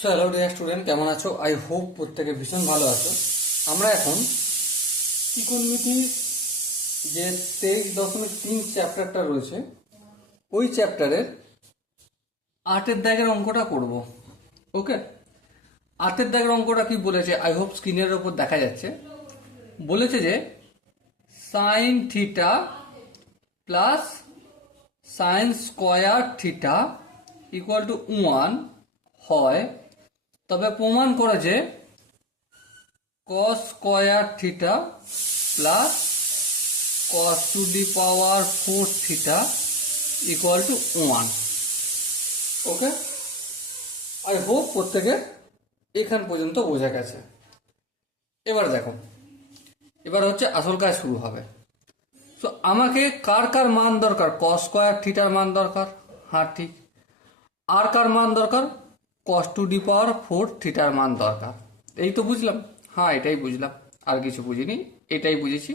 Hello dear student, কেমন আছো? I hope প্রত্যেকে ভীষণ ভালো আছো। আমরা এখন ত্রিকোণমিতির যে 23.3 চ্যাপ্টারটা রয়েছে, ওই চ্যাপ্টারের 8-এর দাগের অঙ্কটা করব। ওকে, 8-এর দাগের অঙ্কটা কি বলেছে? আই হোপ স্ক্রিনের ওপর দেখা যাচ্ছে। বলেছে যে sine theta plus sign square theta equal two 1 হয়, তবে প্রমাণ করে যে cos square theta plus cos to the power 4 theta equal two 1। Okay, I hope প্রত্যেকে এখান পর্যন্ত বোঝা গেছে। এবার দেখো, এবার হচ্ছে আসল কাজ শুরু হবে। তো আমাকে কার কার মান দরকার? cos স্কয়ার থিটার মান দরকার, হ্যাঁ ঠিক। আর কার মান দরকার? cos টু দি পাওয়ার 4 থিটার মান দরকার। এই তো বুঝলাম, হ্যাঁ এটাই বুঝলাম, আর কিছু বুঝিনি, এটাই বুঝেছি,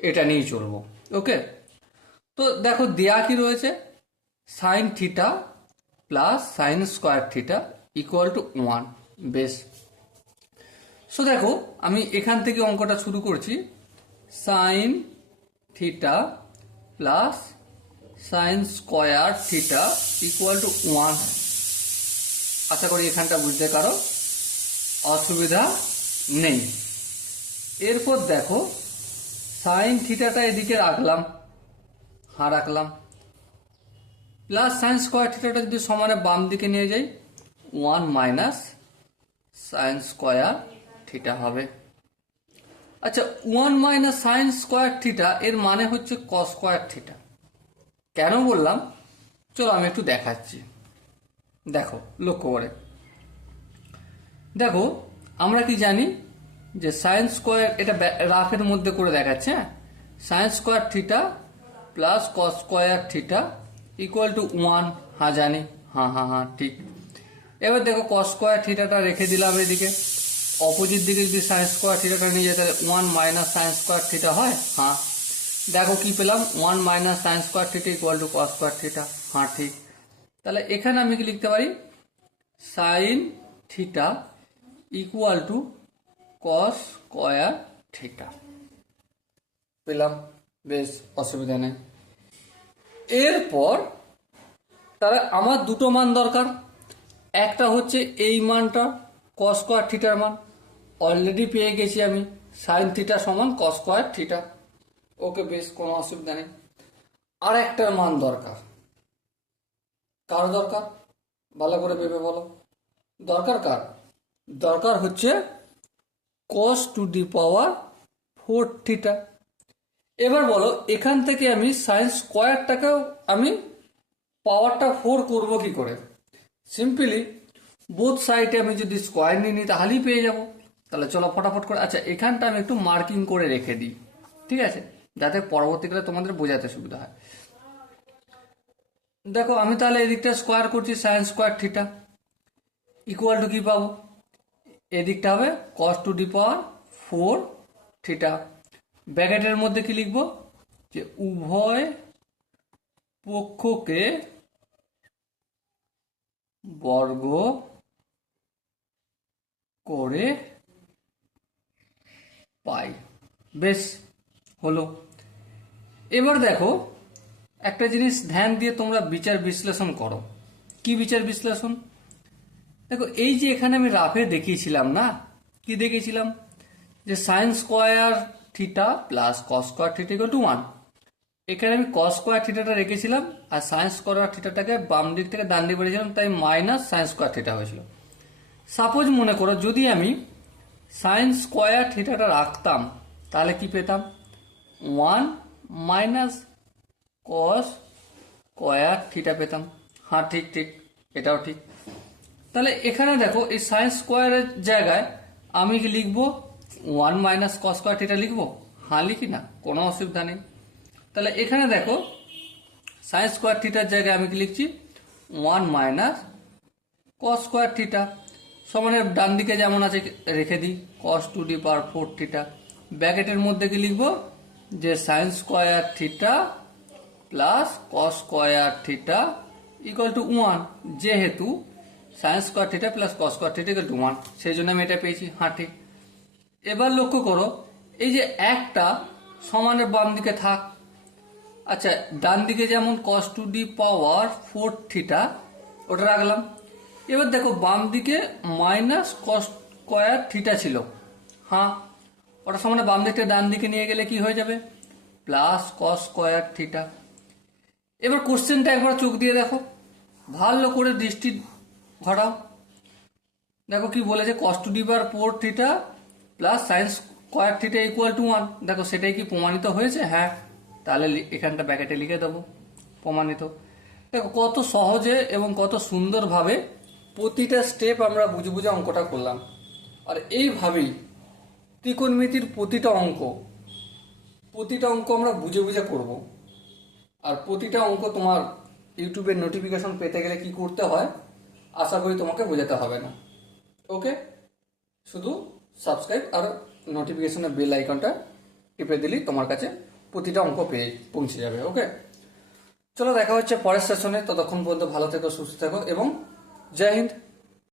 এটা নিয়েই চলবো। ওকে, তো দেখো দেয়া কি রয়েছে, sine theta plus sign square theta equal two 1। বেশ, সো দেখো আমি এখান থেকে অঙ্কটা শুরু করছি। Sine theta plus sign square theta equal two 1। আশা করি এখানটা বুঝতে কারো অসুবিধা নেই। এরপর দেখো সাইন থিটাটা এদিকে রাখলাম, হ্যাঁ রাখলাম, প্লাস সাইন স্কোয়ার থিটাটা যদি সমানে বাম দিকে নিয়ে যাই, 1 মাইনাস সাইন স্কোয়ার থিটা হবে। আচ্ছা, 1 মাইনাস সাইন স্কোয়ার থিটা এর মানে হচ্ছে কস স্কোয়ার থিটা। কেন বললাম চলো আমি একটু দেখাচ্ছি। দেখো লক্ষ্য করে দেখো, আমরা কি জানি যে সাইন স্কোয়ার, এটা রাফের মধ্যে করে দেখাচ্ছে, হ্যাঁ, sign square theta plus cos square theta equal two 1, হ্যাঁ জানি, হ্যাঁ হ্যাঁ হ্যাঁ ঠিক। এবার দেখো কস স্কোয়ার থিটাটা রেখে দিলাম এদিকে, অপোজিট দিকে যদি সাইন স্কোয়ার থিটাটা নিয়ে যায় তাহলে 1 মাইনাস সাইন স্কোয়ার থিটা হয়, হ্যাঁ। দেখো কি পেলাম, 1 minus sine square theta equal to cos square theta, হ্যাঁ ঠিক। তাহলে এখানে আমি কি লিখতে পারি, sine theta equal to cos square theta পেলাম। বেশ, অসুবিধা নেই। এরপর তাহলে আমার দুটো মান দরকার, একটা হচ্ছে এই মানটা কস স্কয়ার থিটার মান, অলরেডি পেয়ে গেছি আমি, সাইন থিটা সমান কস স্কয়ার থিটা। ওকে বেশ, কোনো অসুবিধা নেই। আর একটার মান দরকার, কার দরকার ভালো করে ভেবে বলো, দরকার কার? দরকার হচ্ছে cos to the power 4 theta. এবার বলো এখান থেকে আমি সাইন স্কোয়ারটাকেও আমি পাওয়ারটা 4 করব কি করে? সিম্পলি বোথ সাইডে আমি যদি স্কোয়ার নিয়ে নিই তাহলেই পেয়ে যাব। তাহলে চলো ফটাফট করে, আচ্ছা এখানটা আমি একটু মার্কিং করে রেখে দিই, ঠিক আছে, যাতে পরবর্তীকালে তোমাদের বোঝাতে সুবিধা হয়। দেখো আমি তাহলে এদিকটা স্কোয়ার করছি, sign square theta equal two কি পাবো, এদিকটা হবে cos to the power 4 theta. ব্র্যাকেটের মধ্যে কি লিখব, যে উভয় পক্ষকে বর্গ করে পাই। বেশ হলো। এবার দেখো একটা জিনিস ধ্যান দিয়ে তোমরা বিচার বিশ্লেষণ করো। কি বিচার বিশ্লেষণ? দেখো এই যে এখানে আমি রাফে দেখিয়েছিলাম না, কি দেখিয়েছিলাম, যে sign square theta plus cos square theta equal two 1। এখানে আমি কস স্কোয়ার থিটাটা রেখেছিলাম আর সাইন স্কোয়ার থিটাটাকে বাম দিক থেকে ডান দিকে রেখেছিলাম, তাই মাইনাস সাইন স্কোয়ার থিটা হয়েছিল। সাপোজ মনে করো যদি আমি সাইন স্কোয়ার থিটাটা রাখতাম তাহলে কি পেতাম, 1 মাইনাস কস স্কোয়ার থিটা পেতাম, হ্যাঁ ঠিক ঠিক, এটাও ঠিক। তাহলে এখানে দেখো এই সাইন স্কোয়ারের জায়গায় আমি কি লিখবো, 1 মাইনাস কস স্কোয়ার থিটা লিখবো, হ্যাঁ লিখি না, কোনো অসুবিধা নেই। তাহলে এখানে দেখো সাইন স্কোয়ার থিটার জায়গায় আমি কি লিখছি, 1 মাইনাস কস স্কোয়ার থিটা সমানের ডান দিকে যেমন আছে রেখে দিই, কস টু দি পাওয়ার 4 থিটা। ব্র্যাকেটের মধ্যে কি লিখবো, যে sign square theta plus cos square theta equal two 1, যেহেতু sign square theta plus cos square theta equal two 1, সেই জন্য আমি এটা পেয়েছি। হ্যাঁ ঠিক। এবার লক্ষ্য করো এই যে একটা সমানের বাম দিকে থাক। আচ্ছা, ডান দিকে যেমন cos to the power 4 theta ওটা রাখলাম। এবার দেখো বাম দিকে মাইনাস কস স্কোয়ার থিটা ছিল, হ্যাঁ ওটা সমানে বাম দিকটা ডান দিকে নিয়ে গেলে কি হয়ে যাবে, প্লাস কস স্কোয়ার থিটা। এবার কোশ্চেনটা একবার চোখ দিয়ে দেখো, ভালো করে দৃষ্টি ঘটাও। দেখো কি বলেছে, cos to the power 4 theta plus sign square theta equal two 1। দেখো সেটাই কি প্রমাণিত হয়েছে? হ্যাঁ, তাহলে এখানটা ব্র্যাকেটে লিখে দেবো প্রমাণিত। দেখো কত সহজে এবং কত সুন্দরভাবে প্রতিটা স্টেপ আমরা বুঝে বুঝে অঙ্কটা করলাম। আর এইভাবেই ত্রিকোণমিতির প্রতিটা অঙ্ক আমরা বুঝে বুঝে করব। আর প্রতিটা অঙ্ক তোমার ইউটিউবের নোটিফিকেশন পেতে গেলে কি করতে হয় আশা করি তোমাকে বোঝাতে হবে না। ওকে, শুধু সাবস্ক্রাইব আর নোটিফিকেশনের বেল আইকনটা টিপে দিলেই তোমার কাছে প্রতিটা অঙ্ক পেয়ে পৌঁছে যাবে। ওকে, চলো দেখা হচ্ছে পরের সেশনে। ততক্ষণ পর্যন্ত ভালো থেকো, সুস্থ থেকো এবং জয় হিন্দ।